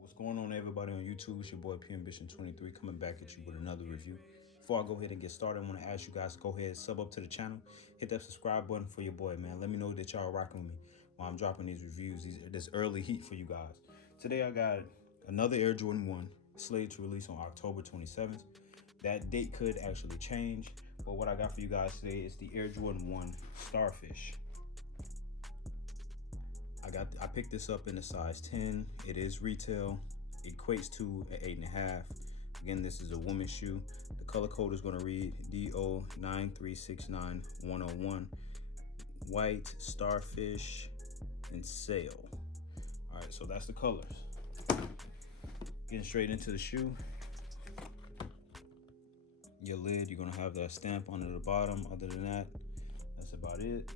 What's going on, everybody on YouTube? It's your boy P Ambition 23 coming back at you with another review. Before I go ahead and get started, I want to ask you guys to go ahead and sub up to the channel, hit that subscribe button for your boy, man. Let me know that y'all rocking with me while I'm dropping these reviews, this early heat for you guys. Today I got another Air Jordan 1 slated to release on October 27th. That date could actually change, but what I got for you guys today is the Air Jordan 1 Starfish. I picked this up in the size 10. It is retail. It equates to an 8.5. Again, this is a woman's shoe. The color code is going to read DO9369101. White, Starfish, Insole. All right, so that's the colors. Getting straight into the shoe. Your lid, you're going to have that stamp under the bottom. Other than that, that's about it.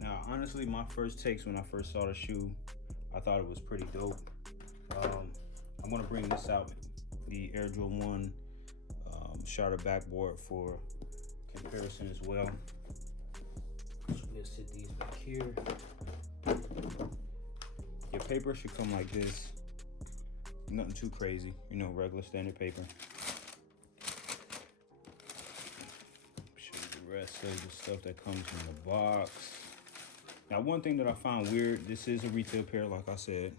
Now, honestly, my first takes when I first saw the shoe, I thought it was pretty dope. I'm gonna bring this out, the Air Jordan 1 Shatter backboard for comparison as well. So we'll sit these back here. Your paper should come like this. Nothing too crazy, you know, regular standard paper. Show you the rest of the stuff that comes in the box. Now, one thing that I found weird, this is a retail pair, like I said.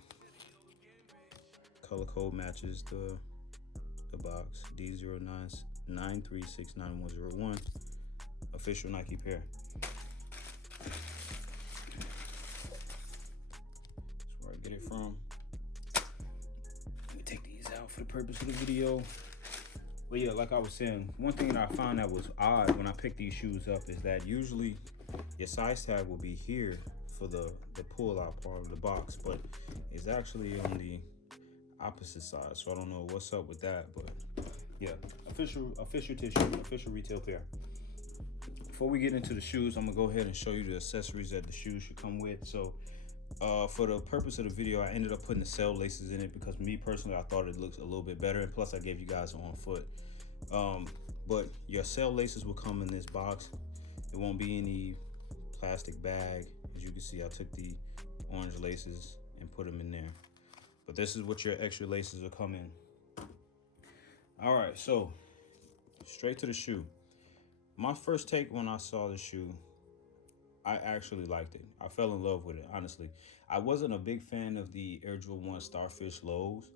Color code matches the box, D09369101, official Nike pair. That's where I get it from. Let me take these out for the purpose of the video. But yeah, like I was saying, one thing that I found that was odd when I picked these shoes up is that usually your size tag will be here for the pull out part of the box, but it's actually on the opposite side. So I don't know what's up with that, but yeah, official tissue, official retail pair. Before we get into the shoes, I'm gonna go ahead and show you the accessories that the shoes should come with. So for the purpose of the video, I ended up putting the cell laces in it because me personally, I thought it looks a little bit better, and plus I gave you guys on foot. But your cell laces will come in this box. It won't be any plastic bag. As you can see, I took the orange laces and put them in there. But this is what your extra laces will come in. All right, so straight to the shoe. My first take when I saw the shoe, I actually liked it. I fell in love with it, honestly. I wasn't a big fan of the Air Jordan 1 Starfish lows.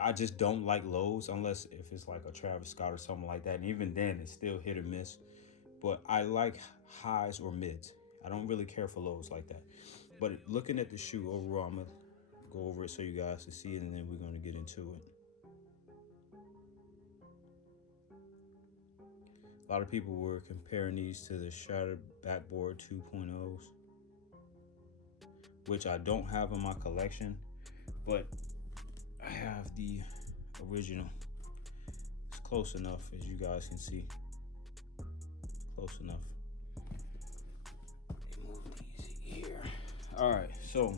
I just don't like lows unless if it's like a Travis Scott or something like that. And even then, it's still hit or miss. But I like highs or mids. I don't really care for lows like that. But looking at the shoe overall, I'm gonna go over it so you guys can see it, and then we're gonna get into it. A lot of people were comparing these to the Shattered Backboard 2.0s, which I don't have in my collection, but I have the original. It's close enough, as you guys can see. Close enough. Let me move these here. All right, so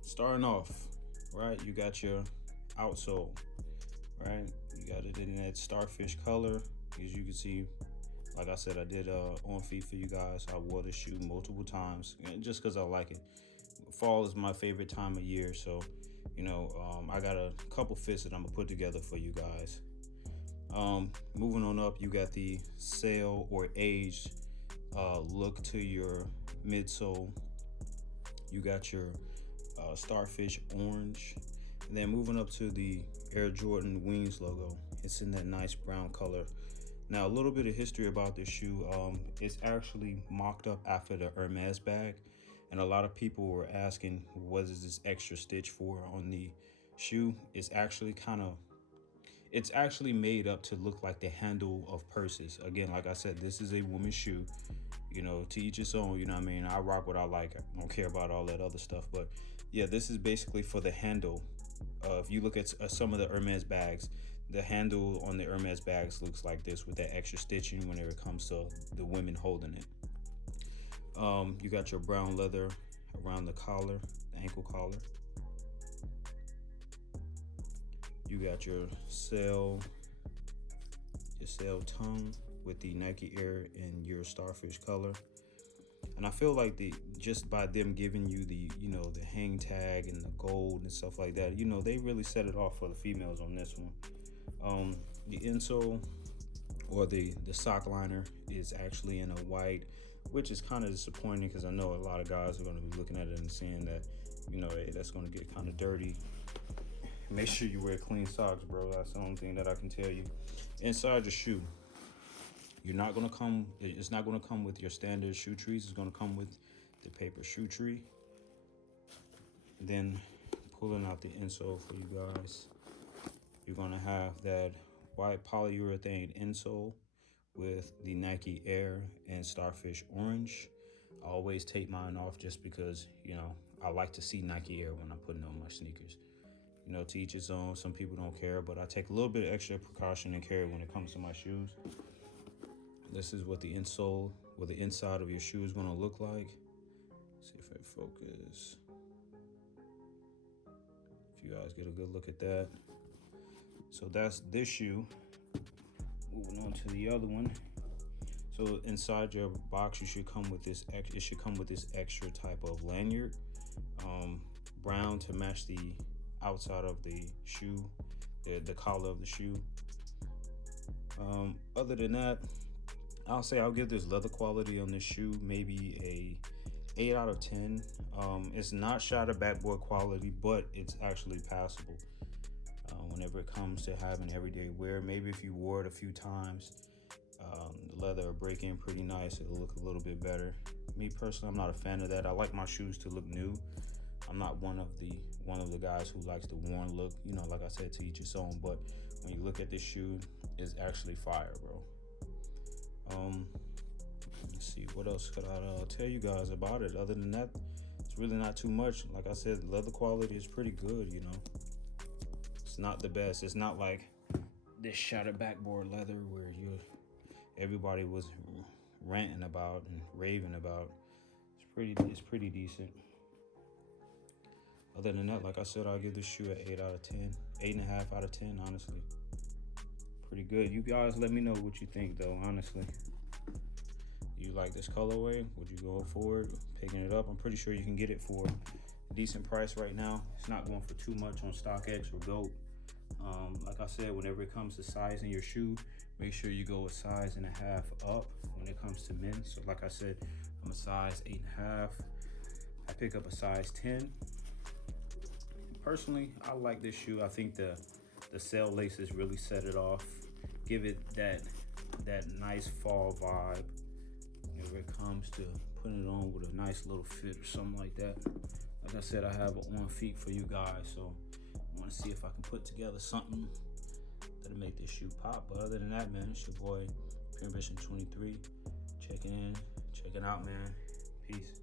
starting off, right, you got your outsole, right? You got it in that Starfish color. As you can see, like I said, I did on feet for you guys. I wore this shoe multiple times just because I like it. Fall is my favorite time of year, so you know, I got a couple fits that I'm gonna put together for you guys. Moving on up, you got the sail or aged look to your midsole. You got your Starfish orange, and then moving up to the Air Jordan Wings logo. It's in that nice brown color. Now, a little bit of history about this shoe. It's actually mocked up after the Hermes bag, and a lot of people were asking, what is this extra stitch for on the shoe? It's actually it's actually made up to look like the handle of purses. Again, like I said, this is a woman's shoe. You know, to each its own, you know what I mean? I rock what I like. I don't care about all that other stuff. But yeah, this is basically for the handle. If you look at some of the Hermes bags, the handle on the Hermes bags looks like this with that extra stitching whenever it comes to the women holding it. You got your brown leather around the collar, the ankle collar. You got your sail tongue with the Nike Air in your Starfish color. And I feel like just by them giving you the, you know, the hang tag and the gold and stuff like that, you know, they really set it off for the females on this one. The insole, or the sock liner, is actually in a white, which is kind of disappointing because I know a lot of guys are going to be looking at it and saying that, you know, hey, that's going to get kind of dirty. Make sure you wear clean socks, bro. That's the only thing that I can tell you. Inside the shoe, it's not going to come with your standard shoe trees. It's going to come with the paper shoe tree. Then pulling out the insole for you guys, you're going to have that white polyurethane insole with the Nike Air and Starfish orange. I always take mine off just because, you know, I like to see Nike Air when I'm putting on my sneakers. You know, to each his own. Some people don't care, but I take a little bit of extra precaution and care when it comes to my shoes. This is what the insole, or the inside of your shoe, is going to look like. See if I focus. If you guys get a good look at that. So that's this shoe. Moving on to the other one. So inside your box, you should come with this. It should come with this extra type of lanyard, brown, to match the outside of the shoe, the collar of the shoe. Other than that, I'll give this leather quality on this shoe maybe a 8 out of 10. It's not shatter backboard quality, but it's actually passable. Whenever it comes to having everyday wear, maybe if you wore it a few times, the leather will break in pretty nice. It'll look a little bit better. Me personally, I'm not a fan of that. I like my shoes to look new. I'm not one of the guys who likes the worn look. You know, like I said, to each his own. But when you look at this shoe, it's actually fire, bro. Let's see, what else could I tell you guys about it? Other than that, it's really not too much. Like I said, the leather quality is pretty good. You know, it's not the best. It's not like this shatter backboard leather where everybody was ranting about and raving about. It's pretty decent. Other than that, like I said, I'll give this shoe an 8 out of 10. 8.5 out of 10, honestly. Pretty good. You guys let me know what you think, though, honestly. You like this colorway? Would you go for it, picking it up? I'm pretty sure you can get it for a decent price right now. It's not going for too much on StockX or GOAT. Like I said, whenever it comes to sizing your shoe, make sure you go a size and a half up when it comes to men. So like I said, I'm a size 8.5. I pick up a size 10. Personally, I like this shoe. I think the sail laces really set it off. Give it that nice fall vibe. Whenever it comes to putting it on with a nice little fit or something like that. Like I said, I have it on feet for you guys, so I want to see if I can put together something that'll make this shoe pop. But other than that, man, it's your boy, Pure Ambition 23. Checking in, checking out, man. Peace.